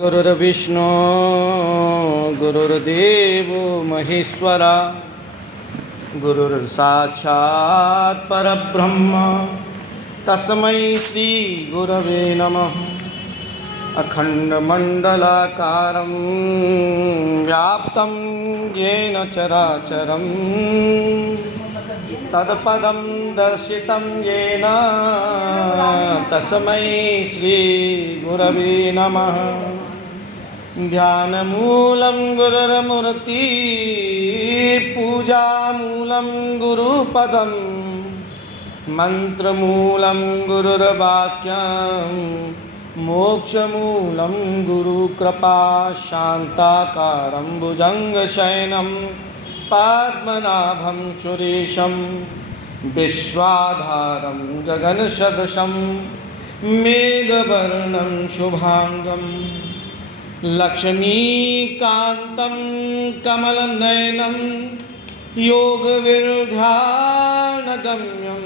गुरुर्विष्णु गुरुर्देवो महेश्वरा गुरुर्साक्षात् परब्रह्म तस्मै श्री गुरवे नमः। अखण्डमण्डलाकारं व्याप्तं येन चराचरं तत्पदं दर्शितं येन तस्मै श्री गुरवे नमः। ध्यानमूलं गुरुर्मूर्ति पूजामूलं गुरुपदं मन्त्रमूलं गुरुर्वाक्यं मोक्षमूलं गुरुकृपा। शान्ताकारं भुजङ्गशयनं पद्मनाभं सुरेशं विश्वाधारं गगनसदृशं मेघवर्णं शुभांगं लक्ष्मीकान्तं कमलनयनं योगविर्ध्यानगम्यं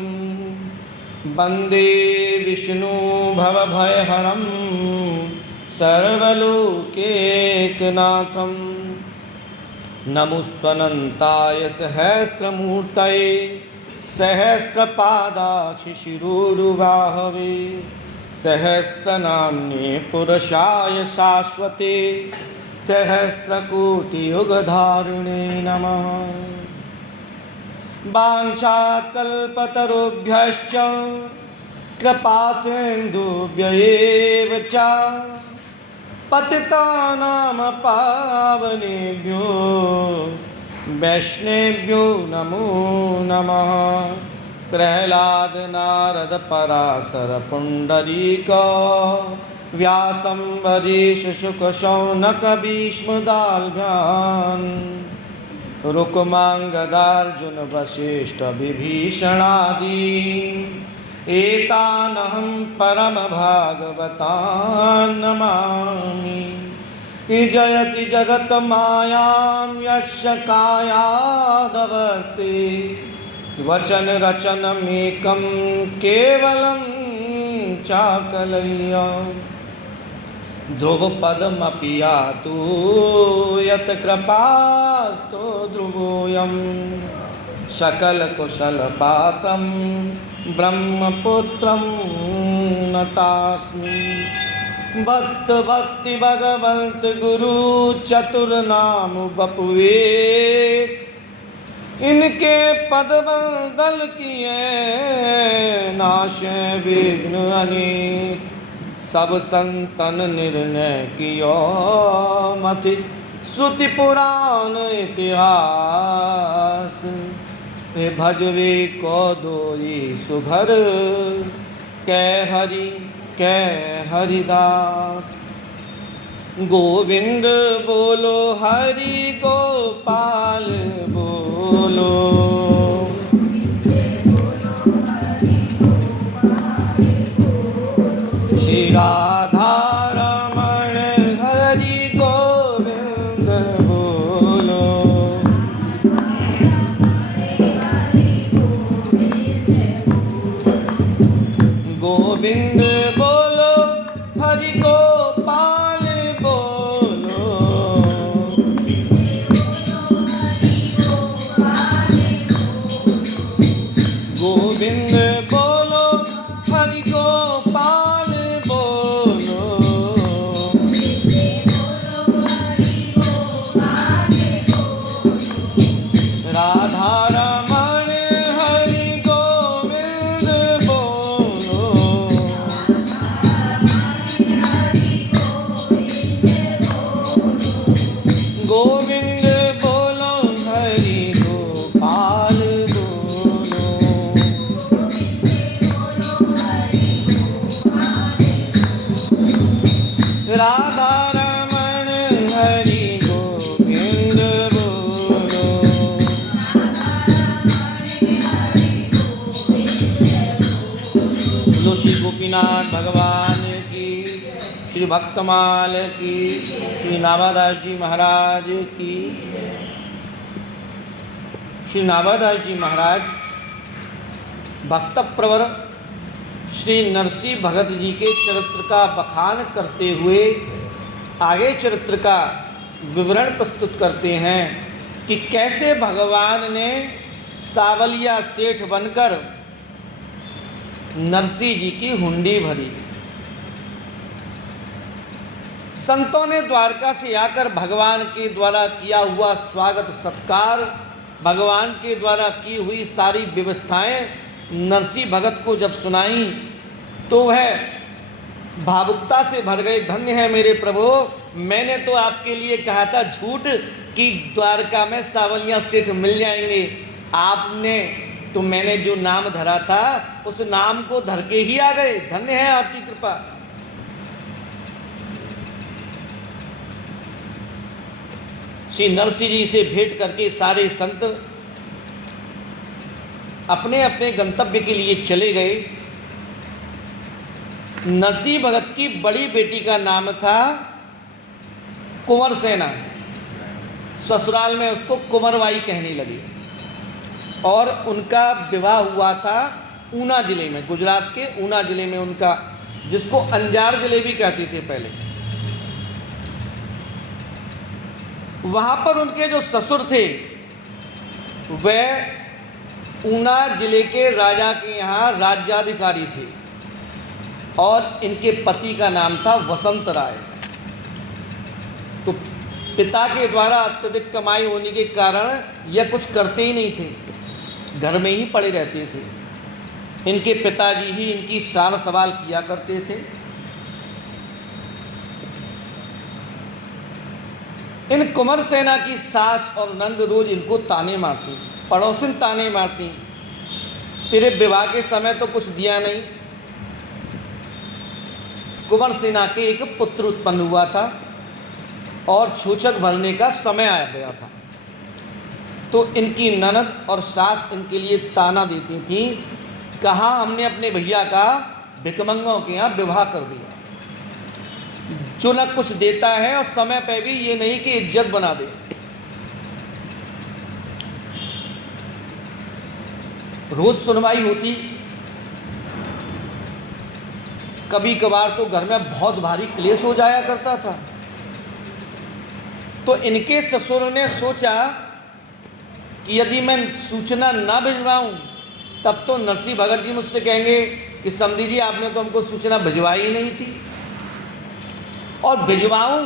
वन्दे विष्णु भवभयहरं सर्वलोकैकनाथं। नमोऽस्त्वनन्ताय सहस्रमूर्तये सहस्रपादाक्षिशिरोरुबाहवे सहस्रनाम्ने पुरुषाय शाश्वते सहस्रकोटियुगधारिणे नमः। वाञ्छाकल्पतरुभ्यश्च कृपासिन्धुभ्यैव च पतितानां पावनेभ्यो वैष्णवेभ्यो नमो नमः। प्रह्लाद नारद पराशर पुण्डरीक व्यासं वरीश शुक शौनक भीष्मदाल्भ्यान् रुक्माङ्गदार्जुन वसिष्ठ विभीषणादीन् एतानहं परमभागवतान् नमामि। जयति जगत्मायां यस्य कायादवस्थे वचन रचनमेकं केवलं चाकलय्य। ध्रुवपदमपि यातु यत् कृपास्तो ध्रुवोऽयं सकलकुशलपात्रं ब्रह्मपुत्रं नतास्मि। भक्त भक्ति भगवंत गुरु चतुर्नाम बपुएक इनके पद दल किए नाशे विघ्न अनेक। सब संतन निर्णय कियो मति श्रुति पुराण इतिहास। भजवे को दोई सुभर कै हरिदास। गोविंद बोलो हरि गोपाल बोलो। श्री राधा रमण हरि गोविंद बोलो। गोविंद बोलो हरि गोपाल बोलो। गोविंद बोलो हरि गोपाल बोलो। राधा रमण हरि गोविंद बोलो। गोविंद बोलो हरि गोपाल बोलो। राधा रमण हरि गोविंद बोलो। बोलो श्री गोपीनाथ भगवान की, श्री भक्तमाल की, श्री नाभादास जी महाराज की। श्री नाभादास जी महाराज भक्त प्रवर श्री नरसिंह भगत जी के चरित्र का बखान करते हुए आगे चरित्र का विवरण प्रस्तुत करते हैं कि कैसे भगवान ने सावलिया सेठ बनकर नरसिंह जी की हुंडी भरी। संतों ने द्वारका से आकर भगवान के द्वारा किया हुआ स्वागत सत्कार, भगवान के द्वारा की हुई सारी व्यवस्थाएं नरसिंह भगत को जब सुनाई तो वह भावुकता से भर गए। धन्य है मेरे प्रभु, मैंने तो आपके लिए कहा था झूठ कि द्वारका में सावलिया सेठ मिल जाएंगे, आपने तो मैंने जो नाम धरा था उस नाम को धर के ही आ गए। धन्य है आपकी कृपा। श्री नरसिंह जी से भेंट करके सारे संत अपने अपने गंतव्य के लिए चले गए। नरसिंह भगत की बड़ी बेटी का नाम था कुंवर सेना, ससुराल में उसको कुंवरबाई कहने लगी, और उनका विवाह हुआ था ऊना जिले में, गुजरात के ऊना जिले में उनका, जिसको अंजार जिले भी कहते थे पहले। वहाँ पर उनके जो ससुर थे वह ऊना जिले के राजा के यहाँ राज्याधिकारी थे, और इनके पति का नाम था वसंत राय। तो पिता के द्वारा अत्यधिक कमाई होने के कारण यह कुछ करते ही नहीं थे, घर में ही पड़े रहते थे। इनके पिताजी ही इनकी सार सवाल किया करते थे। इन कुंवर सेना की सास और नंद रोज इनको ताने मारती, पड़ोसिन ताने मारती, तेरे विवाह के समय तो कुछ दिया नहीं। कुंवर सेना के एक पुत्र उत्पन्न हुआ था और छूछक भरने का समय आ गया था, तो इनकी ननद और सास इनके लिए ताना देती थी, कहाँ हमने अपने भैया का भिकमंगों के यहाँ विवाह कर दिया, जो न कुछ देता है और समय पे भी ये नहीं कि इज्जत बना दे। रोज सुनवाई होती, कभी कभार तो घर में बहुत भारी क्लेश हो जाया करता था। तो इनके ससुर ने सोचा कि यदि मैं सूचना ना भिजवाऊं तब तो नरसिंह भगत जी मुझसे कहेंगे कि समधी जी आपने तो हमको सूचना भिजवाई ही नहीं थी, और भिजवाऊं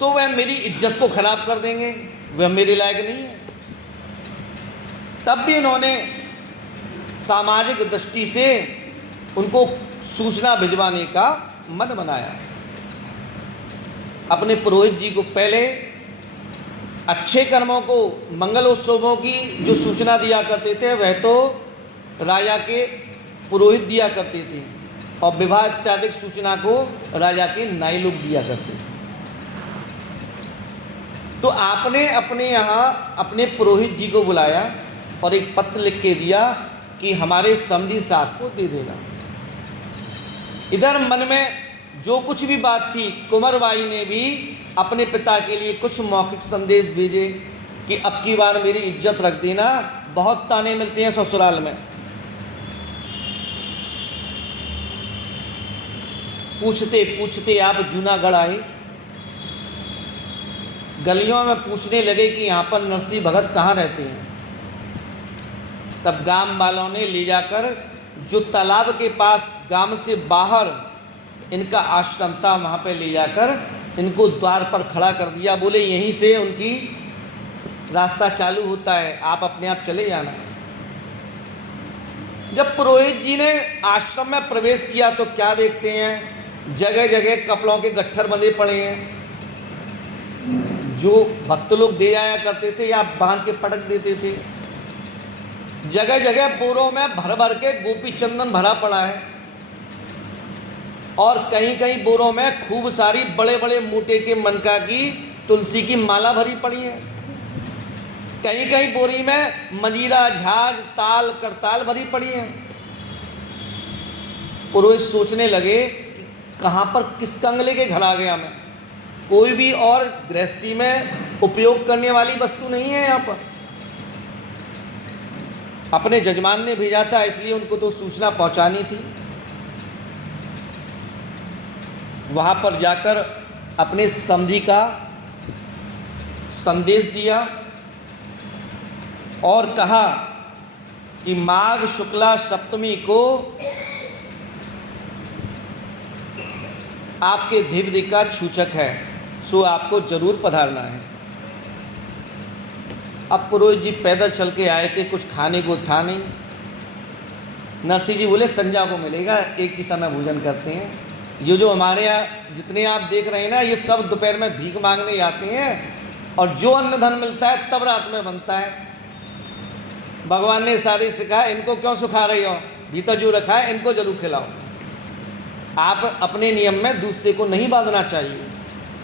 तो वह मेरी इज्जत को खराब कर देंगे, वह मेरे लायक नहीं है। तब भी इन्होंने सामाजिक दृष्टि से उनको सूचना भिजवाने का मन बनाया। अपने पुरोहित जी को पहले अच्छे कर्मों को, मंगल उत्सवों की जो सूचना दिया करते थे वह तो राजा के पुरोहित दिया करते थे, और विवाह इत्यादि सूचना को राजा के नाई लोग दिया करते थे। तो आपने अपने यहाँ अपने पुरोहित जी को बुलाया और एक पत्र लिख के दिया कि हमारे समधी साहब को दे देना। इधर मन में जो कुछ भी बात थी, कुंवरबाई ने भी अपने पिता के लिए कुछ मौखिक संदेश भेजे कि अब की बार मेरी इज्जत रख देना, बहुत ताने मिलते हैं ससुराल में। पूछते पूछते आप जूनागढ़ आए, गलियों में पूछने लगे कि यहाँ पर नरसिंह भगत कहाँ रहते हैं। तब गांव वालों ने ले जाकर जो तालाब के पास गांव से बाहर इनका आश्रम था, वहाँ पे ले जाकर इनको द्वार पर खड़ा कर दिया। बोले यहीं से उनकी रास्ता चालू होता है, आप अपने आप चले जाना। जब पुरोहित जी ने आश्रम में प्रवेश किया तो क्या देखते हैं, जगह जगह कपड़ों के गट्ठर बंधे पड़े हैं, जो भक्त लोग दे आया करते थे या बांध के पटक देते थे। जगह जगह बोरों में भर भर के गोपी चंदन भरा पड़ा है, और कहीं कहीं बोरों में खूब सारी बड़े बड़े मोटे के मनका की तुलसी की माला भरी पड़ी है। कहीं कहीं बोरी में मंजीरा, झाज, ताल, करताल भरी पड़ी है। पुरोहित सोचने लगे कि कहाँ पर किस कंगले के घर आ गया मैं, कोई भी और गृहस्थी में उपयोग करने वाली वस्तु नहीं है यहाँ पर। अपने जजमान ने भेजा था, इसलिए उनको तो सूचना पहुँचानी थी। वहाँ पर जाकर अपने समधी का संदेश दिया और कहा कि माघ शुक्ला सप्तमी को आपके दिव्य का सूचक है, सो आपको जरूर पधारना है। अब पुरोहित जी पैदल चल के आए थे, कुछ खाने को था नहीं। नरसिंह जी बोले संध्या को मिलेगा, एक ही समय भोजन करते हैं। ये जो हमारे यहाँ जितने आप देख रहे हैं ना, ये सब दोपहर में भीख मांगने आते हैं, और जो अन्न धन मिलता है तब रात में बनता है। भगवान ने सारी सिखाया, इनको क्यों सुखा रही हो, भीतर जो रखा है इनको जरूर खिलाओ। आप अपने नियम में दूसरे को नहीं बांधना चाहिए।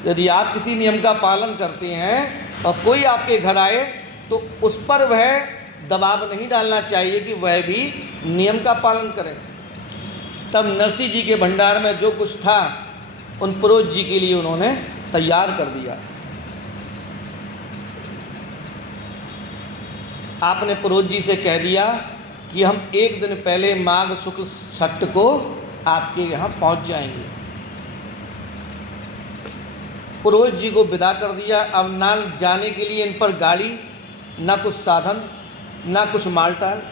यदि आप किसी नियम का पालन करते हैं और कोई आपके घर आए तो उस पर वह दबाव नहीं डालना चाहिए कि वह भी नियम का पालन करें। तब नरसिंह जी के भंडार में जो कुछ था उन पुरोहित जी के लिए उन्होंने तैयार कर दिया। आपने पुरोहित जी से कह दिया कि हम एक दिन पहले माघ शुक्ल छठ को आपके यहाँ पहुँच जाएंगे। पुरोहित जी को विदा कर दिया। अब ना जाने के लिए इन पर गाड़ी, ना कुछ साधन, ना कुछ मालटाल।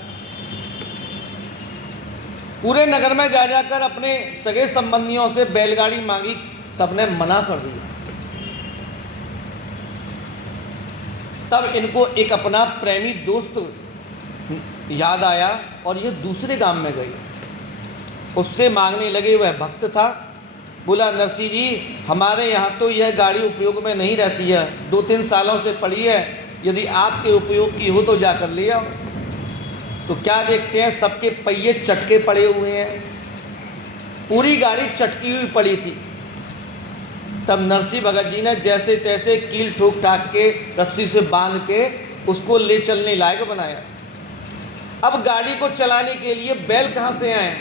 पूरे नगर में जा जाकर अपने सगे संबंधियों से बैलगाड़ी मांगी, सबने मना कर दिया। तब इनको एक अपना प्रेमी दोस्त याद आया और ये दूसरे गांव में गए, उससे मांगने लगे। वह भक्त था। बोला, नरसिंह जी हमारे यहाँ तो यह गाड़ी उपयोग में नहीं रहती है, 2-3 सालों से पड़ी है, यदि आपके उपयोग की हो तो जाकर ले आओ। तो क्या देखते हैं, सबके पहिए चटके पड़े हुए हैं, पूरी गाड़ी चटकी हुई पड़ी थी। तब नरसिंह भगत जी ने जैसे तैसे कील ठोक ठाक के रस्सी से बांध के उसको ले चलने लायक बनाया। अब गाड़ी को चलाने के लिए बैल कहाँ से आए,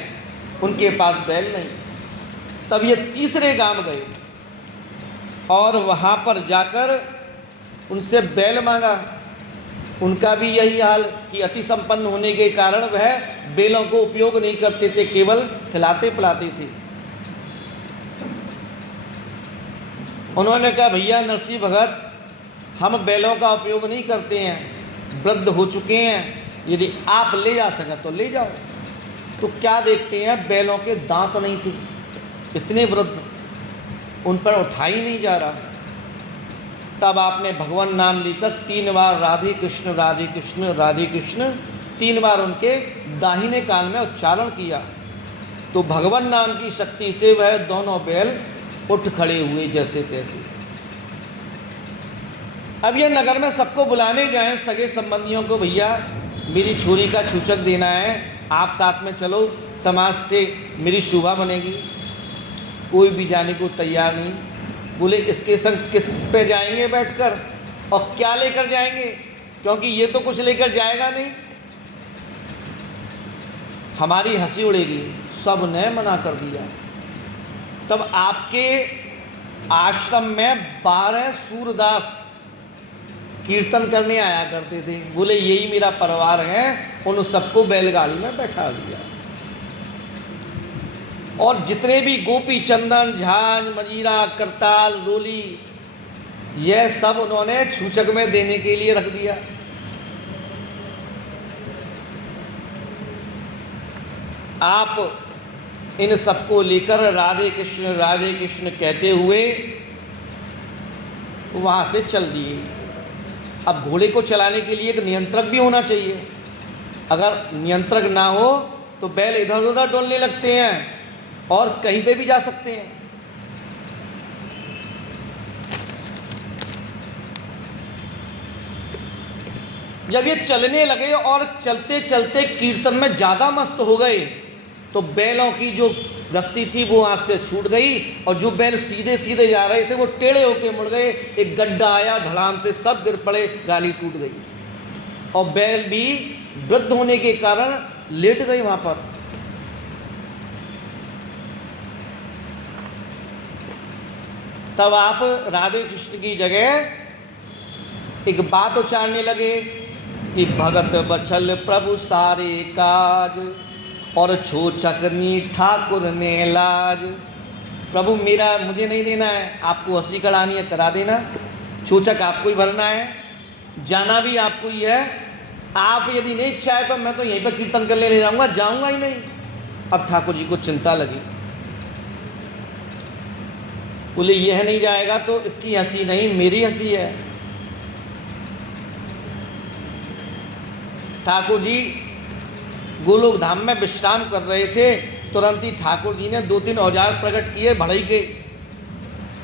उनके पास बैल नहीं। तब ये तीसरे गांव गए और वहाँ पर जाकर उनसे बैल मांगा। उनका भी यही हाल कि अति संपन्न होने के कारण वह बैलों को उपयोग नहीं करते थे, केवल खिलाते पिलाते थे। उन्होंने कहा, भैया नरसिंह भगत, हम बैलों का उपयोग नहीं करते हैं, वृद्ध हो चुके हैं, यदि आप ले जा सकें तो ले जाओ। तो क्या देखते हैं, बैलों के दांत नहीं थे, इतने वृद्ध, उन पर उठा ही नहीं जा रहा। तब आपने भगवान नाम लेकर 3 बार राधे कृष्ण राधे कृष्ण राधे कृष्ण 3 बार उनके दाहिने कान में उच्चारण किया। तो भगवान नाम की शक्ति से वह दोनों बैल उठ खड़े हुए जैसे तैसे। अब यह नगर में सबको बुलाने जाएं, सगे संबंधियों को, भैया मेरी छोरी का सूचक देना है, आप साथ में चलो, समाज से मेरी शोभा बनेगी। कोई भी जाने को तैयार नहीं। बोले, इसके संग किस पे जाएंगे बैठकर और क्या लेकर जाएंगे, क्योंकि ये तो कुछ लेकर जाएगा नहीं, हमारी हंसी उड़ेगी। सब ने मना कर दिया। तब आपके आश्रम में 12 सूरदास कीर्तन करने आया करते थे। बोले, यही मेरा परिवार है। उन सबको बैलगाड़ी में बैठा दिया और जितने भी गोपी चंदन, झांझ, मजीरा, करताल, रोली, यह सब उन्होंने सूचक में देने के लिए रख दिया। आप इन सबको लेकर राधे कृष्ण कहते हुए वहाँ से चल दिए। अब घोड़े को चलाने के लिए एक नियंत्रक भी होना चाहिए। अगर नियंत्रक ना हो तो बैल इधर उधर डोलने लगते हैं और कहीं पे भी जा सकते हैं। जब ये चलने लगे और चलते चलते कीर्तन में ज़्यादा मस्त हो गए तो बैलों की जो रस्सी थी वो हाथ से छूट गई और जो बैल सीधे सीधे जा रहे थे वो टेढ़े होके मुड़ गए। एक गड्ढा आया, धड़ाम से सब गिर पड़े, गाली टूट गई और बैल भी वृद्ध होने के कारण लेट गए वहाँ पर। तब आप राधे कृष्ण की जगह एक बात उच्चारने लगे कि भगत बचल प्रभु सारे काज और छो चकनी ठाकुर ने लाज। प्रभु मुझे नहीं देना है, आपको हंसी करानी है करा देना, सूचक आपको ही भरना है, जाना भी आपको ही है। आप यदि नहीं इच्छा है तो मैं तो यहीं पर कीर्तन कर ले जाऊंगा, जाऊंगा ही नहीं। अब ठाकुर जी को चिंता लगी, बोले यह नहीं जाएगा तो इसकी हंसी नहीं मेरी हंसी है। ठाकुर जी गोलोक धाम में विश्राम कर रहे थे, तुरंत ही ठाकुर जी ने 2-3 औजार प्रकट किए बढ़ई के।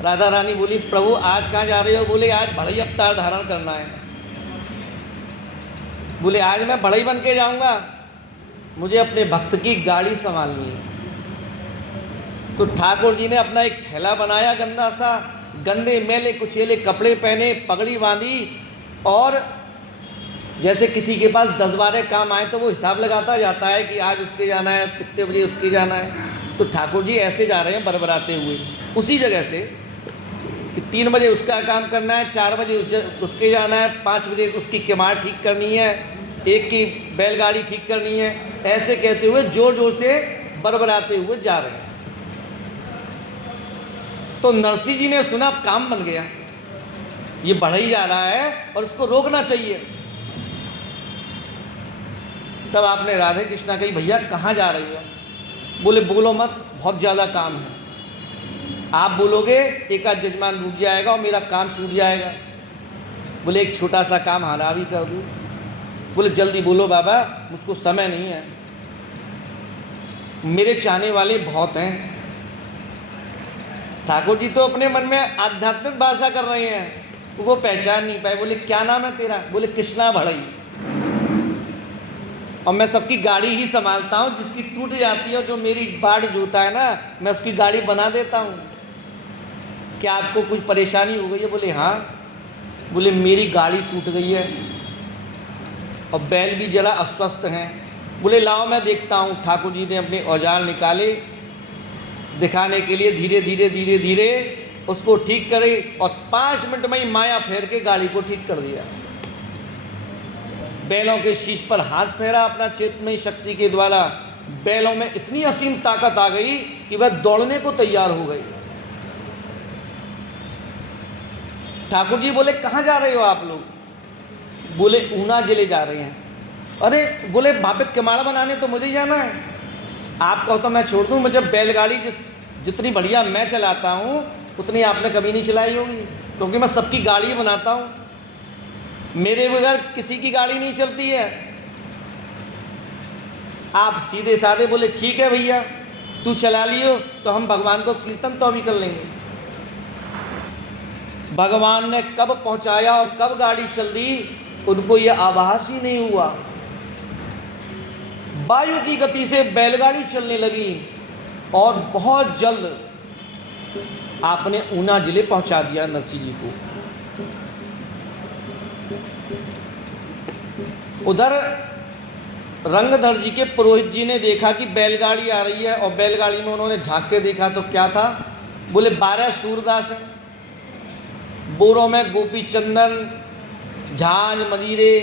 राधा रानी बोली प्रभु आज कहाँ जा रहे हो? बोले आज बढ़ई अवतार धारण करना है। बोले आज मैं बढ़ई बन के जाऊंगा, मुझे अपने भक्त की गाड़ी संभालनी है। तो ठाकुर जी ने अपना एक थैला बनाया गंदा सा, गंदे मैले कुचेले कपड़े पहने, पगड़ी बांधी, और जैसे किसी के पास 10-12 काम आए तो वो हिसाब लगाता जाता है कि आज उसके जाना है, कितने बजे उसके जाना है। तो ठाकुर जी ऐसे जा रहे हैं बरबराते हुए उसी जगह से कि 3 बजे उसका काम करना है, 4 बजे उसके जाना है, 5 बजे उसकी किमाड़ ठीक करनी है, 1 की बैलगाड़ी ठीक करनी है। ऐसे कहते हुए जोर जोर से बरबराते हुए जा रहे हैं। तो नरसिंह जी ने सुना अब काम बन गया, ये बढ़ई जा रहा है और इसको रोकना चाहिए। तब आपने राधे कृष्णा कही भैया कहाँ जा रही हो? बोले बोलो मत, बहुत ज़्यादा काम है, आप बोलोगे एक आध जजमान रुक जाएगा और मेरा काम छूट जाएगा। बोले एक छोटा सा काम हरा भी कर दूँ? बोले जल्दी बोलो बाबा, मुझको समय नहीं है, मेरे चाहने वाले बहुत हैं। ठाकुर जी तो अपने मन में आध्यात्मिक भाषा कर रहे हैं, वो पहचान नहीं पाए। बोले क्या नाम है तेरा? बोले कृष्णा बढ़ई, और मैं सबकी गाड़ी ही संभालता हूँ, जिसकी टूट जाती है, जो मेरी बाड़ जोता है ना, मैं उसकी गाड़ी बना देता हूँ। क्या आपको कुछ परेशानी हो गई है? बोले हाँ। बोले मेरी गाड़ी टूट गई है और बैल भी जरा अस्वस्थ हैं। बोले लाओ मैं देखता हूँ। ठाकुर जी ने अपने औजार निकाले, दिखाने के लिए धीरे धीरे धीरे धीरे उसको ठीक करे, और 5 मिनट में ही माया फेर के गाड़ी को ठीक कर दिया। बैलों के शीश पर हाथ फेरा अपना चेतमयी शक्ति के द्वारा, बैलों में इतनी असीम ताकत आ गई कि वह दौड़ने को तैयार हो गई। ठाकुर जी बोले कहाँ जा रहे हो आप लोग? बोले ऊना जिले जा रहे हैं। अरे बोले वहाँ पे किमाड़ बनाने तो मुझे जाना है, आप कहो तो मैं छोड़ दूँ? मुझे बैलगाड़ी जितनी बढ़िया मैं चलाता हूँ उतनी आपने कभी नहीं चलाई होगी, क्योंकि मैं सबकी गाड़ी बनाता हूँ, मेरे बगैर किसी की गाड़ी नहीं चलती है। आप सीधे साधे बोले ठीक है भैया, तू चला लियो तो हम भगवान को कीर्तन तो अभी कर लेंगे। भगवान ने कब पहुंचाया और कब गाड़ी चल दी, उनको यह आभास ही नहीं हुआ। वायु की गति से बैलगाड़ी चलने लगी और बहुत जल्द आपने ऊना जिले पहुंचा दिया नरसिंह जी को। उधर रंगधर जी के पुरोहित जी ने देखा कि बैलगाड़ी आ रही है, और बैलगाड़ी में उन्होंने झांक के देखा तो क्या था? बोले 12 सूरदास हैं, बोरों में गोपी चंदन, झांझ, मजीरे,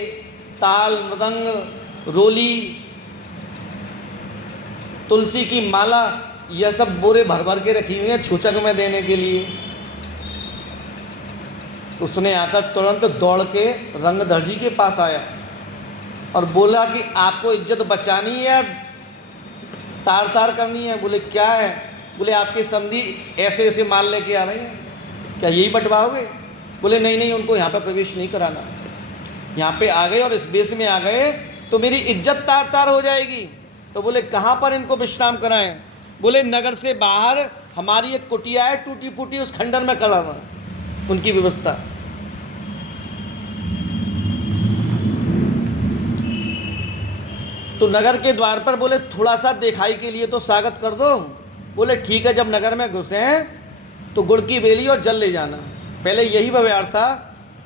ताल, मृदंग, रोली, तुलसी की माला, यह सब बोरे भर भर के रखी हुई हैं छूचक में देने के लिए। उसने आकर तुरंत दौड़ के रंगधर जी के पास आया और बोला कि आपको इज्जत बचानी है, तार तार करनी है। बोले क्या है? बोले आपके समधी ऐसे ऐसे माल लेके आ रहे हैं, क्या यही बंटवाओगे? बोले नहीं नहीं, उनको यहाँ पर प्रवेश नहीं कराना। यहाँ पे आ गए और इस बेस में आ गए तो मेरी इज्जत तार तार हो जाएगी। तो बोले कहाँ पर इनको विश्राम कराएं? बोले नगर से बाहर हमारी एक कुटिया है टूटी फूटी, उस खंडर में कराना उनकी व्यवस्था। तो नगर के द्वार पर बोले थोड़ा सा दिखाई के लिए तो स्वागत कर दो। बोले ठीक है, जब नगर में घुसे हैं तो गुड़ की बेली और जल ले जाना। पहले यही व्यवहार था,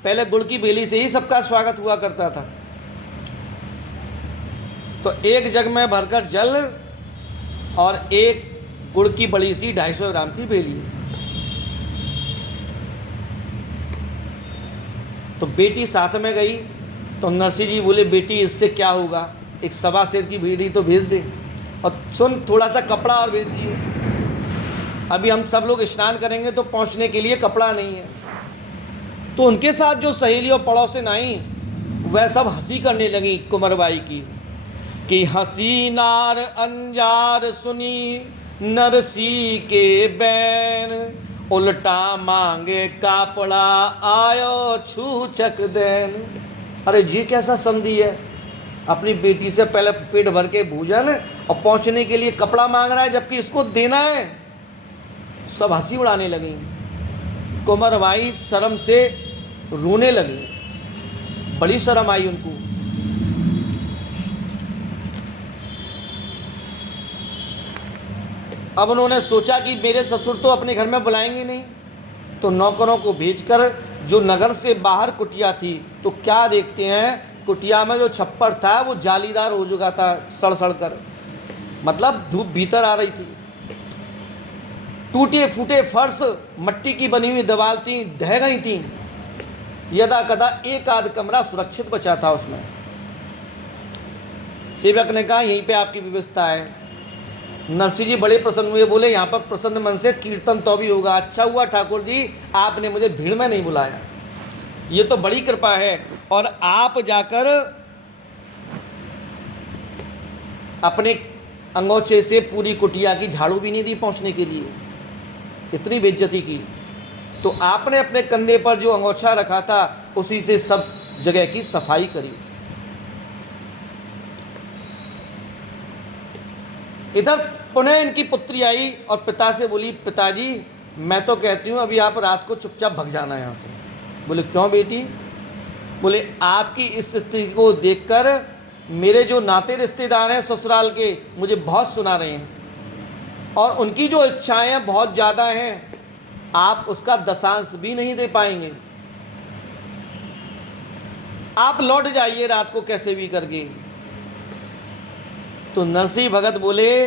पहले गुड़ की बेली से ही सबका स्वागत हुआ करता था। तो एक जग में भरकर जल और एक गुड़ की बड़ी सी 250 ग्राम की बेली। तो बेटी साथ में गई तो नरसिंह जी बोले बेटी इससे क्या होगा, एक 1.25 सेर की भेड़ी तो भेज दे, और सुन थोड़ा सा कपड़ा और भेज दिए। अभी हम सब लोग स्नान करेंगे तो पहुंचने के लिए कपड़ा नहीं है। तो उनके साथ जो सहेली और पड़ोसिन आई वह सब हंसी करने लगी कुंवरबाई की कि हंसी नार अंजार सुनी नरसी के बैन, उल्टा मांगे कापड़ा आयो छूछक देन। अरे जी कैसा समझी है, अपनी बेटी से पहले पेट भर के भोजन और पहुंचने के लिए कपड़ा मांग रहा है जबकि इसको देना है। सब हंसी उड़ाने लगी। कुंवरबाई शर्म से रोने लगी, बड़ी शर्म आई उनको। अब उन्होंने सोचा कि मेरे ससुर तो अपने घर में बुलाएंगे नहीं, तो नौकरों को भेजकर जो नगर से बाहर कुटिया थी, तो क्या देखते हैं कुटिया में जो छप्पर था वो जालीदार हो चुका था, सड़ सड़ कर, मतलब धूप भीतर आ रही थी। टूटे फूटे फर्श, मिट्टी की बनी हुई दीवार थी, ढह गई थी। यदा कदा एक आध कमरा सुरक्षित बचा था उसमें। सेवक ने कहा यहीं पे आपकी व्यवस्था है। नरसिंह जी बड़े प्रसन्न हुए, बोले यहाँ पर प्रसन्न मन से कीर्तन तो भी होगा। अच्छा हुआ ठाकुर जी आपने मुझे भीड़ में नहीं बुलाया, ये तो बड़ी कृपा है। और आप जाकर अपने अंगोछे से पूरी कुटिया की झाड़ू भी नहीं दी पहुंचने के लिए, इतनी बेइज्जती की। तो आपने अपने कंधे पर जो अंगोछा रखा था उसी से सब जगह की सफाई करी। इधर पुनः इनकी पुत्री आई और पिता से बोली, पिताजी मैं तो कहती हूँ अभी आप रात को चुपचाप भग जाना यहाँ से। बोले क्यों बेटी? बोले आपकी इस स्थिति को देखकर मेरे जो नाते रिश्तेदार हैं ससुराल के मुझे बहुत सुना रहे हैं और उनकी जो इच्छाएं हैं बहुत ज़्यादा हैं, आप उसका दशांश भी नहीं दे पाएंगे। आप लौट जाइए रात को कैसे भी करके। तो नरसिंह भगत बोले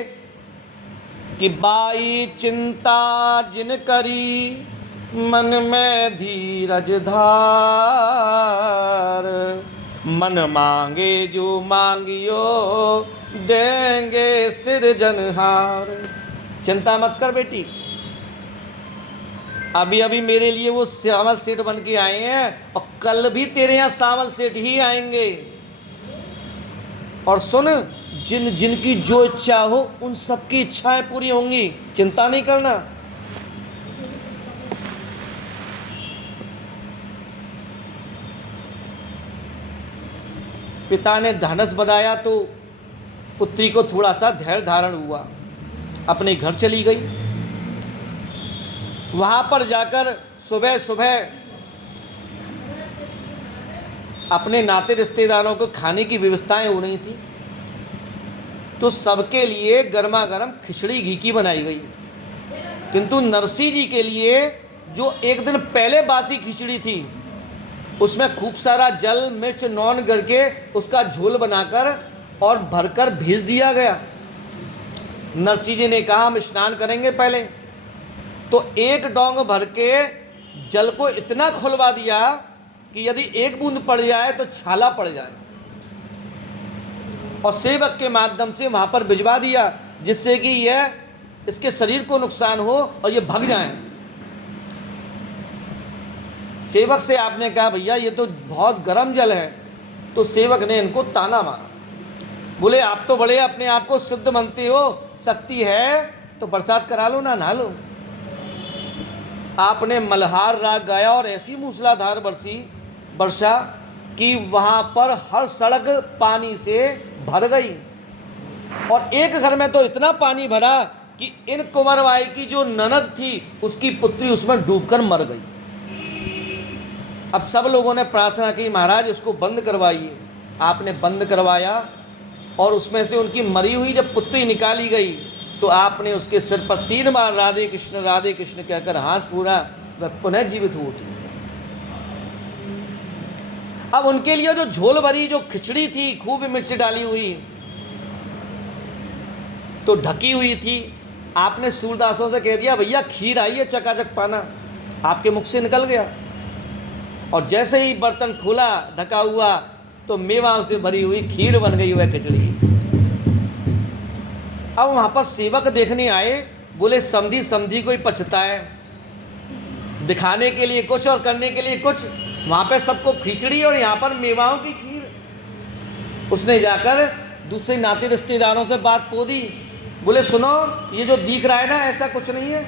कि बाई चिंता जिन करी मन में धीरज धार, मन मांगे जो मांगियो देंगे सिरजनहार। चिंता मत कर बेटी, अभी अभी मेरे लिए वो सावल सेठ बन के आए हैं और कल भी तेरे यहाँ सावल सेठ ही आएंगे। और सुन, जिन जिनकी जो इच्छा हो उन सबकी इच्छाएं पूरी होंगी, चिंता नहीं करना। पिता ने धनुष बधाया तो पुत्री को थोड़ा सा धैर्य धारण हुआ, अपने घर चली गई। वहां पर जाकर सुबह सुबह अपने नाते रिश्तेदारों को खाने की व्यवस्थाएं हो रही थी, तो सबके लिए गर्मा गर्म खिचड़ी घी की बनाई गई। किंतु नरसिंह जी के लिए जो एक दिन पहले बासी खिचड़ी थी उसमें खूब सारा जल मिर्च नॉन करके उसका झोल बनाकर और भरकर भेज दिया गया। नरसिंह जी ने कहा हम स्नान करेंगे पहले, तो एक डोंग भर के जल को इतना खुलवा दिया कि यदि एक बूंद पड़ जाए तो छाला पड़ जाए, और सेवक के माध्यम से वहाँ पर भिजवा दिया जिससे कि यह इसके शरीर को नुकसान हो और ये भग जाएं। सेवक से आपने कहा भैया ये तो बहुत गर्म जल है, तो सेवक ने इनको ताना मारा। बोले आप तो बड़े अपने आप को सिद्ध मानते हो, शक्ति है तो बरसात करा लो ना, नहा लो। आपने मल्हार राग गाया और ऐसी मूसलाधार वर्षा कि वहाँ पर हर सड़क पानी से भर गई, और एक घर में तो इतना पानी भरा कि इन कुंवरबाई की जो ननद थी उसकी पुत्री उसमें डूबकर मर गई। अब सब लोगों ने प्रार्थना की महाराज इसको बंद करवाइए। आपने बंद करवाया और उसमें से उनकी मरी हुई जब पुत्री निकाली गई तो आपने उसके सिर पर 3 बार राधे कृष्ण कहकर हाथ पूरा, वह पुनः जीवित हो उठी। अब उनके लिए जो झोल भरी जो खिचड़ी थी खूब मिर्च डाली हुई तो ढकी हुई थी, आपने सूरदासों से कह दिया भैया खीर आई है चकाचक पाना, आपके मुख से निकल गया। और जैसे ही बर्तन खुला ढका हुआ तो मेवा से भरी हुई खीर बन गई वह खिचड़ी। अब वहाँ पर सेवक देखने आए बोले समधी समधी को ही पछताए, दिखाने के लिए कुछ और करने के लिए कुछ। वहाँ पे सबको खिचड़ी और यहाँ पर मेवाओं की खीर। उसने जाकर दूसरे नाते रिश्तेदारों से बात पो दी। बोले सुनो, ये जो दिख रहा है ना, ऐसा कुछ नहीं है,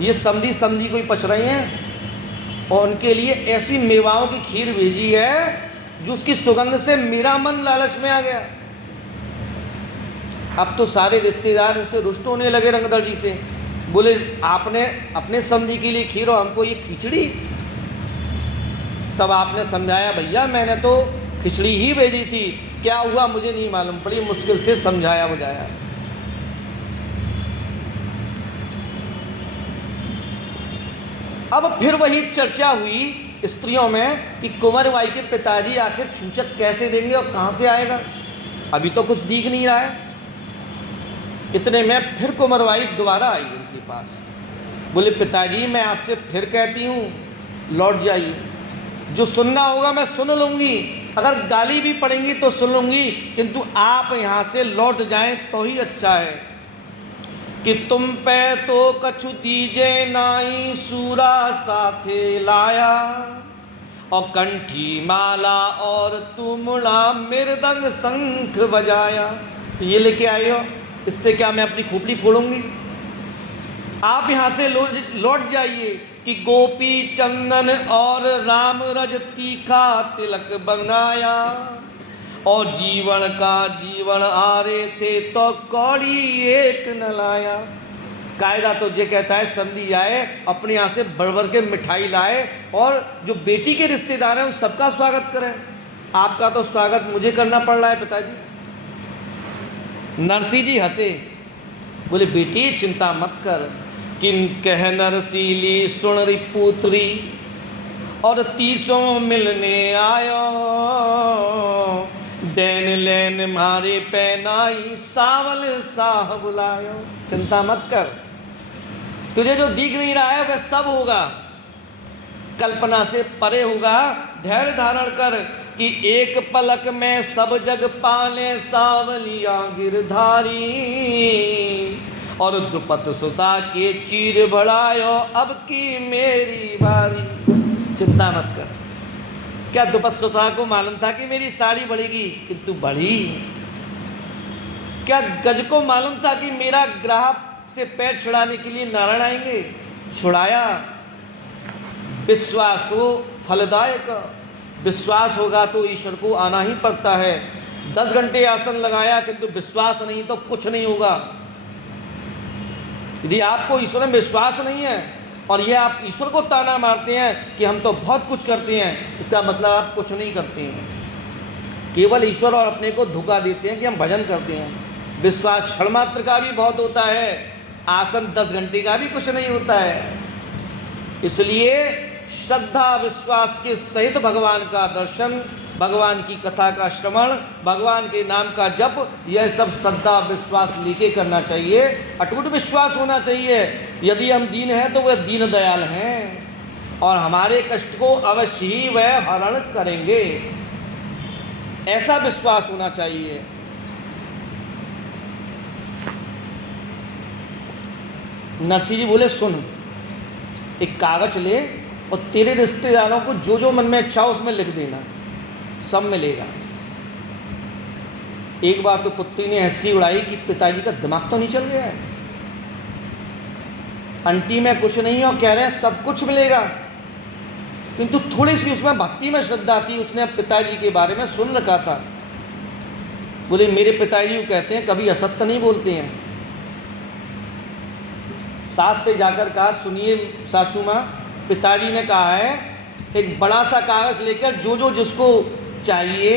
ये समधी समधी को ही पच रही हैं और उनके लिए ऐसी मेवाओं की खीर भेजी है जो उसकी सुगंध से मेरा मन लालच में आ गया। अब तो सारे रिश्तेदार इससे रुष्ट होने लगे रंगधर जी से। बोले आपने अपने समधी के लिए खीर और हमको ये खिचड़ी। तब आपने समझाया भैया मैंने तो खिचड़ी ही भेजी थी, क्या हुआ मुझे नहीं मालूम, बड़ी मुश्किल से समझाया बुझाया। अब फिर वही चर्चा हुई स्त्रियों में कि कुंवर बाई के पिताजी आखिर छूचक कैसे देंगे और कहाँ से आएगा, अभी तो कुछ दिख नहीं रहा है। इतने में फिर कुंवर बाई दोबारा आई उनके पास। बोले पिताजी मैं आपसे फिर कहती हूँ लौट जाइए, जो सुनना होगा मैं सुन लूँगी, अगर गाली भी पड़ेंगी तो सुन लूँगी, किंतु आप यहाँ से लौट जाएं तो ही अच्छा है। कि तुम पे तो कछु दीजे नाई सूरा साथे लाया, और कंठी माला और तुमड़ा मृदंग शंख बजाया। ये लेके आए हो, इससे क्या मैं अपनी खोपड़ी फोड़ूंगी? आप यहाँ से लौट जाइए। कि गोपी चंदन और राम रज तीखा तिलक बनाया, और जीवन का जीवन आरे थे तो कौड़ी एक न लाया। कायदा तो ये कहता है समधी आए अपने यहाँ से बढ़ के मिठाई लाए और जो बेटी के रिश्तेदार हैं उन सबका स्वागत करें। आपका तो स्वागत मुझे करना पड़ रहा है पिताजी। नरसी जी हंसे, बोले बेटी चिंता मत कर, किन कह नरसीली सुन री पुत्री, और तीसों मिलने आयो, देन लेन मारे पैनाई सावल साह बुलायो। चिंता मत कर, तुझे जो दिख नहीं रहा है वह सब होगा, कल्पना से परे होगा। धैर्य धारण कर कि एक पलक में सब जग पाले सावलिया गिरधारी, और द्रुपद सुता के चीर बढ़ायो अब की मेरी बारी। चिंता मत कर। क्या द्रुपद सुता को मालूम था कि मेरी साड़ी बढ़ेगी, किंतु बढ़ी। क्या गज को मालूम था कि मेरा ग्राह से पैर छुड़ाने के लिए नारायण आएंगे, छुड़ाया। विश्वास हो फलदायक, विश्वास होगा तो ईश्वर को आना ही पड़ता है। 10 घंटे आसन लगाया किंतु विश्वास नहीं तो कुछ नहीं होगा। यदि आपको ईश्वर में विश्वास नहीं है और ये आप ईश्वर को ताना मारते हैं कि हम तो बहुत कुछ करते हैं, इसका मतलब आप कुछ नहीं करते हैं, केवल ईश्वर और अपने को धोखा देते हैं कि हम भजन करते हैं। विश्वास क्षण मात्र का भी बहुत होता है, आसन 10 घंटे का भी कुछ नहीं होता है। इसलिए श्रद्धा विश्वास के सहित भगवान का दर्शन, भगवान की कथा का श्रवण, भगवान के नाम का जप, यह सब श्रद्धा विश्वास लेके करना चाहिए। अटूट विश्वास होना चाहिए। यदि हम दीन हैं तो वह दीन दयाल हैं और हमारे कष्ट को अवश्य ही वह हरण करेंगे, ऐसा विश्वास होना चाहिए। नरसिंह जी बोले सुन, एक कागज ले और तेरे रिश्तेदारों को जो जो मन में इच्छा हो उसमें लिख देना, सब मिलेगा। एक बार तो पुत्री ने हंसी उड़ाई कि पिताजी का दिमाग तो नहीं चल गया है, आंटी में कुछ नहीं है और कह रहे हैं सब कुछ मिलेगा। किंतु थोड़ी सी उसमें भक्ति में श्रद्धा थी, उसने पिताजी के बारे में सुन रखा था। बोले मेरे पिताजी को कहते हैं कभी असत्य नहीं बोलते हैं। सास से जाकर कहा सुनिए सासू माँ, पिताजी ने कहा है एक बड़ा सा कागज लेकर जो जो जिसको चाहिए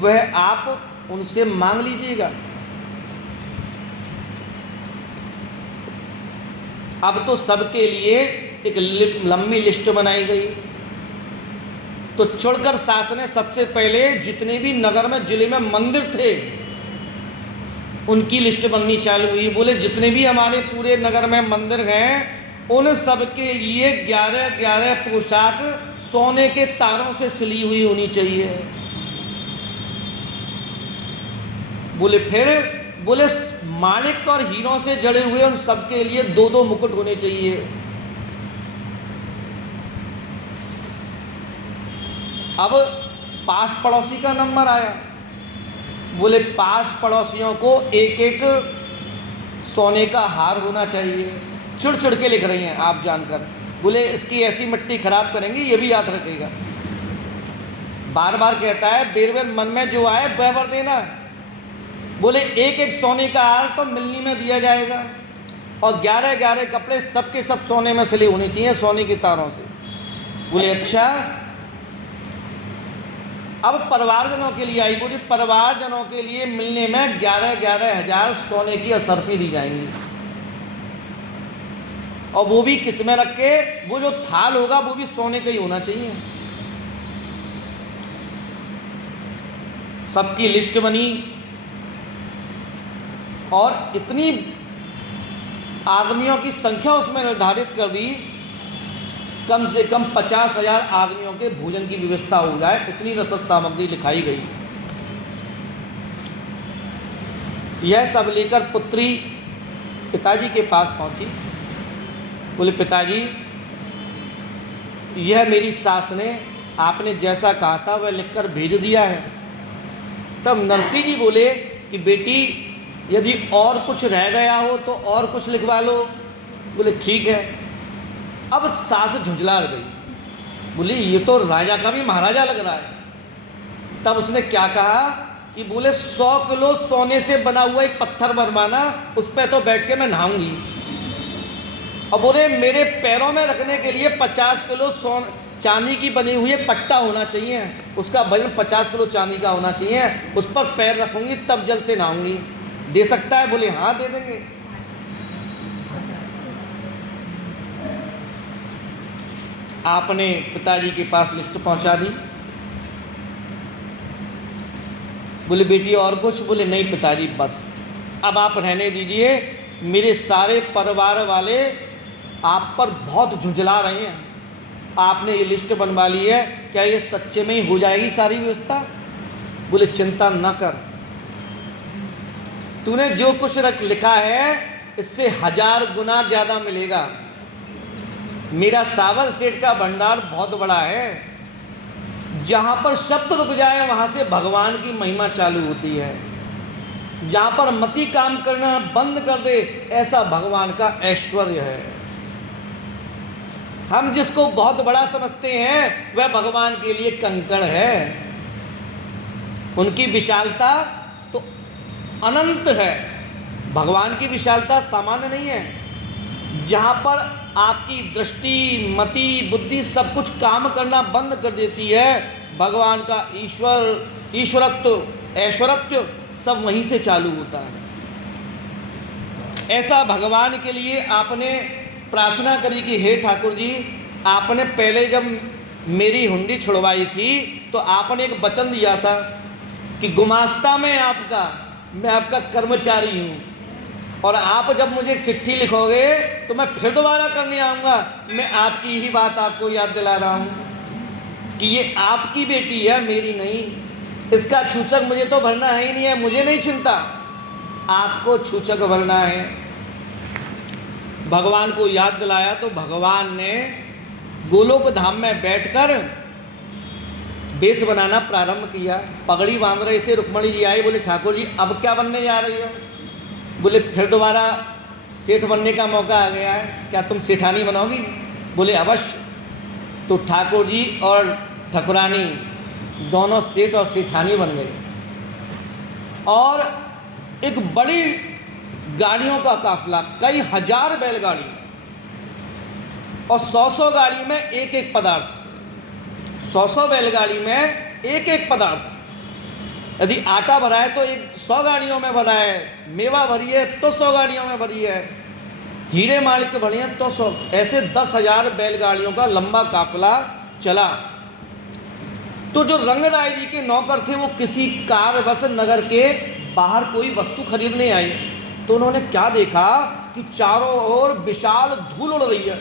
वह आप उनसे मांग लीजिएगा। अब तो सबके लिए एक लंबी लिस्ट बनाई गई। तो चढ़कर सास ने सबसे पहले जितने भी नगर में जिले में मंदिर थे उनकी लिस्ट बननी चालू हुई। बोले जितने भी हमारे पूरे नगर में मंदिर हैं उन सब के लिए 11-11 पोशाक सोने के तारों से सिली हुई होनी चाहिए। बोले फिर बोले माणिक और हीरों से जड़े हुए उन सबके लिए दो दो मुकुट होने चाहिए। अब पास पड़ोसी का नंबर आया, बोले पास पड़ोसियों को एक एक सोने का हार होना चाहिए। चिड़ चिड़ के लिख रही हैं आप जानकर, बोले इसकी ऐसी मिट्टी खराब करेंगे, ये भी याद रखेगा। बार बार कहता है बेर बेर मन में जो आए वह वर देना। बोले एक एक सोने का हार तो मिलनी में दिया जाएगा, और 11-11 कपड़े सबके सब सोने में सिले होने चाहिए, सोने की तारों से। बोले अच्छा। अब परिवारजनों के लिए आई, बोली परिवारजनों के लिए मिलने में 11-11 हज़ार सोने की असरपी दी जाएंगी, और वो भी किस में रख के, वो जो थाल होगा वो भी सोने का ही होना चाहिए। सबकी लिस्ट बनी, और इतनी आदमियों की संख्या उसमें निर्धारित कर दी, कम से कम 50,000 आदमियों के भोजन की व्यवस्था हो जाए, इतनी रसद सामग्री लिखाई गई। यह सब लेकर पुत्री पिताजी के पास पहुंची। बोले पिताजी, यह मेरी सास ने आपने जैसा कहा था वह लिखकर भेज दिया है। तब नरसिंह जी बोले कि बेटी यदि और कुछ रह गया हो तो और कुछ लिखवा लो। बोले ठीक है। अब सास झुंझला गई, बोली ये तो राजा का भी महाराजा लग रहा है। तब उसने क्या कहा कि बोले 100 किलो सोने से बना हुआ एक पत्थर बनवाना, उस पर तो बैठ के मैं नहाऊंगी। और बोले मेरे पैरों में रखने के लिए 50 किलो चांदी की बनी हुई पट्टा होना चाहिए, उसका वजन 50 किलो चांदी का होना चाहिए, उस पर पैर रखूंगी तब जल से नहाऊंगी। दे सकता है? बोले हाँ दे देंगे। आपने पिताजी के पास लिस्ट पहुंचा दी। बोले बेटी और कुछ? बोले नहीं पिताजी बस, अब आप रहने दीजिए, मेरे सारे परिवार वाले आप पर बहुत झुंझला रहे हैं। आपने ये लिस्ट बनवा ली है, क्या ये सच्चे में ही हो जाएगी सारी व्यवस्था? बोले चिंता न कर, तूने जो कुछ लिखा है इससे 1000 गुना ज़्यादा मिलेगा। मेरा सावल सेठ का भंडार बहुत बड़ा है, जहाँ पर शब्द रुक जाए वहाँ से भगवान की महिमा चालू होती है, जहाँ पर मति काम करना बंद कर दे ऐसा भगवान का ऐश्वर्य है। हम जिसको बहुत बड़ा समझते हैं वह भगवान के लिए कंकड़ है। उनकी विशालता तो अनंत है, भगवान की विशालता सामान्य नहीं है। जहाँ पर आपकी दृष्टि, मति, बुद्धि सब कुछ काम करना बंद कर देती है, भगवान का ईश्वरत्व, ऐश्वरत्व सब वहीं से चालू होता है। ऐसा भगवान के लिए आपने प्रार्थना करी कि हे ठाकुर जी, आपने पहले जब मेरी हुंडी छुड़वाई थी तो आपने एक वचन दिया था कि गुमास्ता मैं आपका कर्मचारी हूँ, और आप जब मुझे एक चिट्ठी लिखोगे तो मैं फिर दोबारा करने आऊँगा। मैं आपकी ही बात आपको याद दिला रहा हूँ कि ये आपकी बेटी है, मेरी नहीं। इसका छूचक मुझे तो भरना है ही नहीं है, मुझे नहीं चिंता, आपको छूचक भरना है। भगवान को याद दिलाया तो भगवान ने गोलोक धाम में बैठकर वेश बनाना प्रारंभ किया। पगड़ी बांध रहे थे, रुक्मणी जी आई, बोले ठाकुर जी अब क्या बनने जा रही हो? बोले फिर दोबारा सेठ बनने का मौका आ गया है, क्या तुम सेठानी बनोगी? बोले अवश्य। तो ठाकुर जी और ठकुरानी दोनों सेठ और सेठानी बन गए, और एक बड़ी गाड़ियों का काफिला, कई हजार बैलगाड़ी, और 100-100 गाड़ी में एक एक पदार्थ, 100-100 बैलगाड़ी में एक एक पदार्थ। यदि आटा भरा है तो 100 गाड़ियों में भरा है, मेवा भरी है तो 100 गाड़ियों में भरी है, हीरे माणिक भरी है तो 100, ऐसे 10,000 बैलगाड़ियों का लंबा काफिला चला। तो जो रंगराय जी के नौकर थे वो किसी कारवश नगर के बाहर कोई वस्तु खरीदने आए, तो उन्होंने क्या देखा कि चारों ओर विशाल धूल उड़ रही है।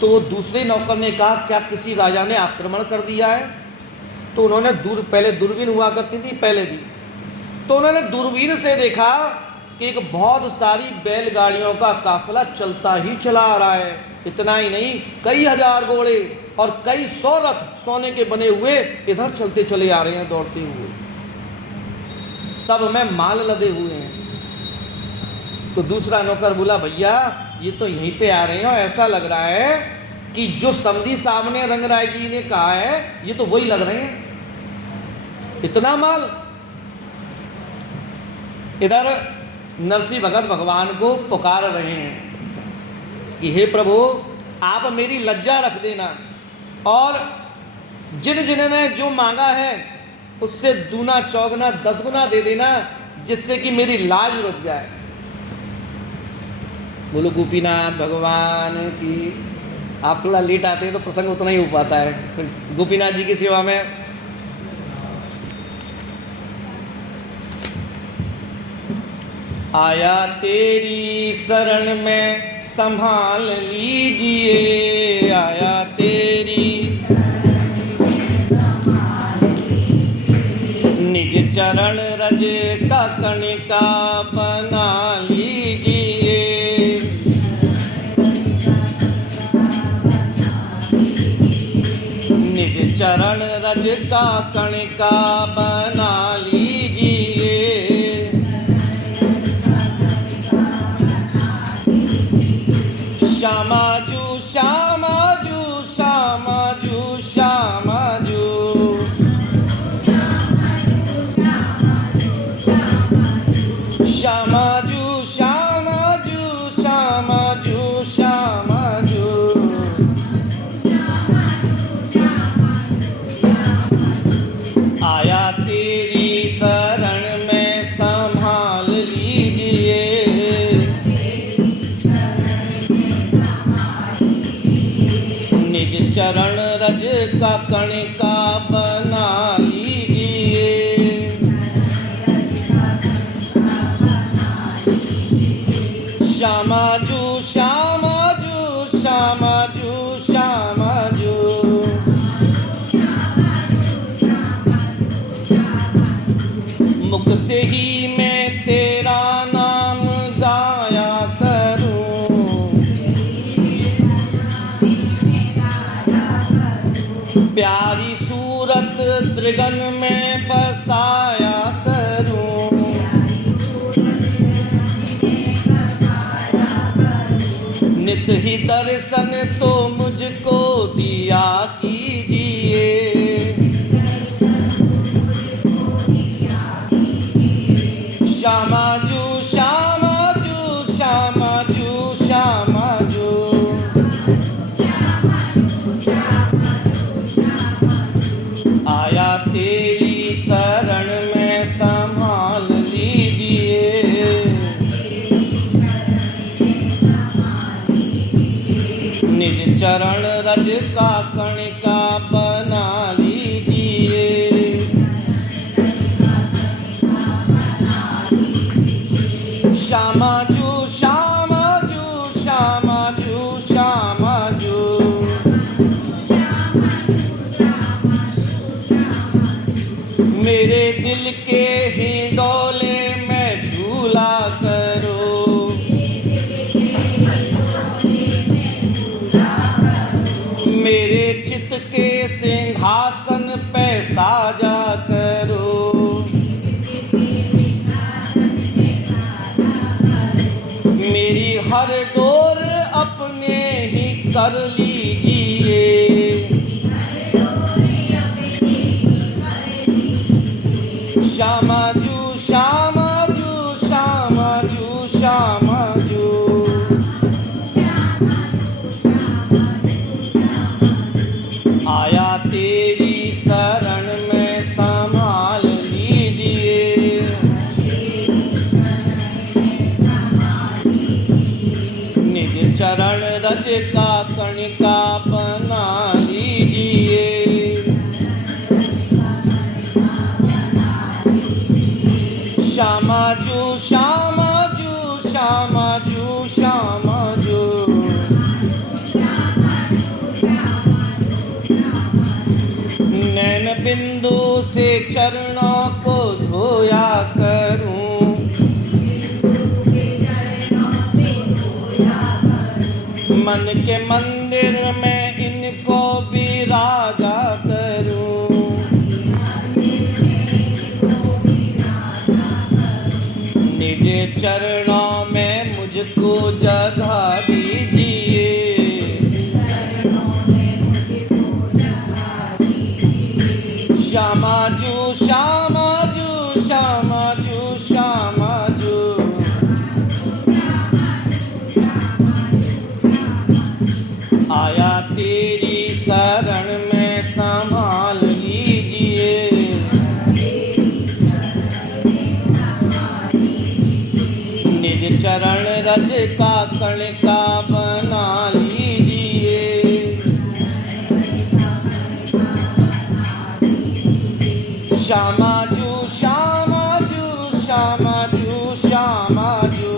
तो दूसरे नौकर ने कहा क्या किसी राजा ने आक्रमण कर दिया है? तो उन्होंने पहले दूरबीन हुआ करती थी पहले भी, तो तो उन्होंने दूरबीन से देखा कि एक बहुत सारी बैलगाड़ियों का काफिला चलता ही चला आ रहा है। इतना ही नहीं, कई हजार घोड़े और कई सौ रथ सोने के बने हुए इधर चलते चले आ रहे हैं, दौड़ते हुए, सब में माल लदे हुए हैं। तो दूसरा नौकर बोला, भैया ये तो यहीं पे आ रहे हैं और ऐसा लग रहा है कि जो समधी साहब ने रंगराय जी ने कहा है ये तो वही लग रहे हैं, इतना माल। इधर नरसिंह भगत भगवान को पुकार रहे हैं कि हे प्रभु, आप मेरी लज्जा रख देना और जिन जिन्होंने जो मांगा है उससे दूना चौगुना 10 गुना दे देना, जिससे कि मेरी लाज रुक जाए। बोलो गोपीनाथ भगवान की। आप थोड़ा लेट आते हैं तो प्रसंग उतना ही हो पाता है। फिर गोपीनाथ जी की सेवा में आया तेरी शरण में संभाल लीजिए, आया तेरी निज चरण रज का कणिका बना लीजिए, निज चरण रज का कणिका बना लीजिए। श्यामाजू श्यामाजू श्यामाजू श्यामाजू, श्यामाजू श्यामाजू श्यामाजू श्यामाजू, आया तेरी शरण में संभाल लीजिए, निज चरण रज का कणिका बना लीजिए। श्यामाजू श्यामाजू श्यामाजू श्यामाजू, मुख से ही मैं तेरा नाम गाया करूं, प्यारी सूरत त्रिगन में बसाया करूं, नित ही दर्शन तो मुझको दिया कीजिए, श्यामाजू श्यामाजू श्यामाजू श्यामाजू, आया तेरी शरण में संभाल लीजिए, निज चरण रज का कणिका बना लीजिए, श्यामाजू श्यामाजू श्यामाजू श्यामाजू, मेरे दिल के हिंडोले में झूला करो, मेरे चित्त के सिंहासन पे साजा करो, मेरी हर डोर अपने ही कर लीजिए, श्यामाजू श्यामाजू श्यामाजू श्यामाजू, आया तेरी शरण में संभाल लीजिए, निज चरण रज का कणिका बना लीजिए, मैं बिंदु से चरणों को धोया करूं, मन के मंदिर में इनको विराजा करूं। निज चरणों में मुझको जगह दीजिए, श्यामा जू श्यामा जू श्यामा जू श्यामा जू। आया तेरी शरण में संभाल लीजिए, निज चरण रज का कणिका बना लीजिए। श्यामा जू श्यामा जू श्यामा जू श्यामा जू।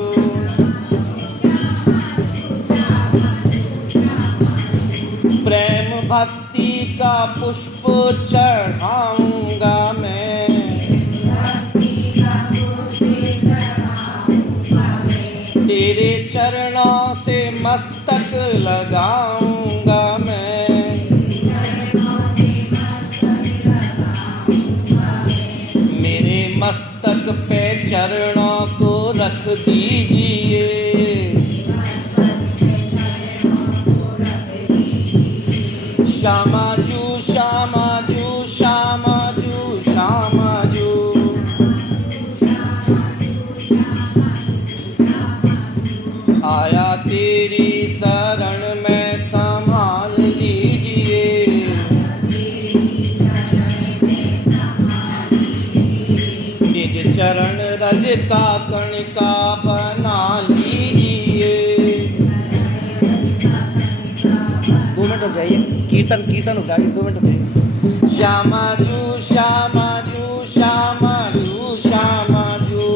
प्रेम भक्ति का पुष्प चढ़ाऊंगा मैं, तेरे चरणों से मस्तक लगाऊंगा मैं। मेरे मस्तक पे चरणों को रख दीजिए, श्यामा जू श्यामा जू श्यामा जू श्यामा जू। आया तेरी शरण में संभाल लीजिए, निज चरण रज का कणिका बना लीजिए। 2 मिनट रुक जाइए, कीर्तन उठा के 2 मिनट रुक जाइए। श्यामा जू श्यामा जू श्यामा जू श्यामा जू।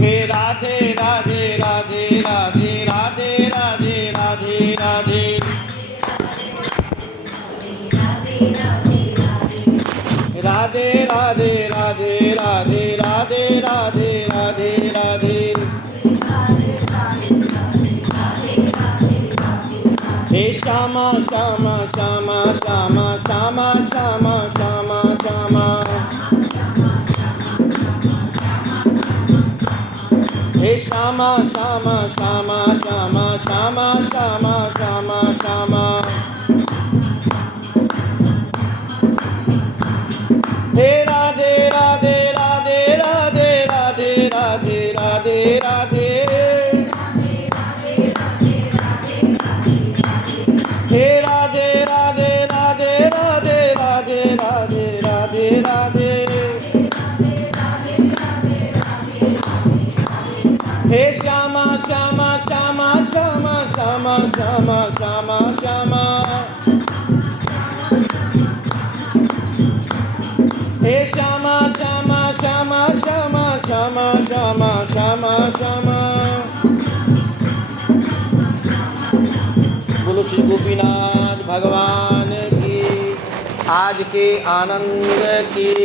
हे राधे राधे राधे राधे राधे राधे राधे राधे। राधे राधे राधे राधे राधे राधे राधे राधे। हे श्यामा श्यामा श्यामा श्यामा श्यामा श्यामा श्यामा श्यामा। हे श्यामा श्यामा श्यामा श्यामा श्यामा श्यामा श्यामा श्यामा। हे राधे राधे राधे राधे राधे राधे राधे राधे। हे राधे राधे राधे राधे राधे राधे राधे राधे। हे श्यामा श्यामा श्यामा श्यामा श्यामा श्यामा श्यामा श्यामा। हे श्यामा श्यामा श्यामा श्यामा श्यामा श्यामा श्यामा श्यामा। बोलो श्री गोपीनाथ भगवान की, आज के आनंद की।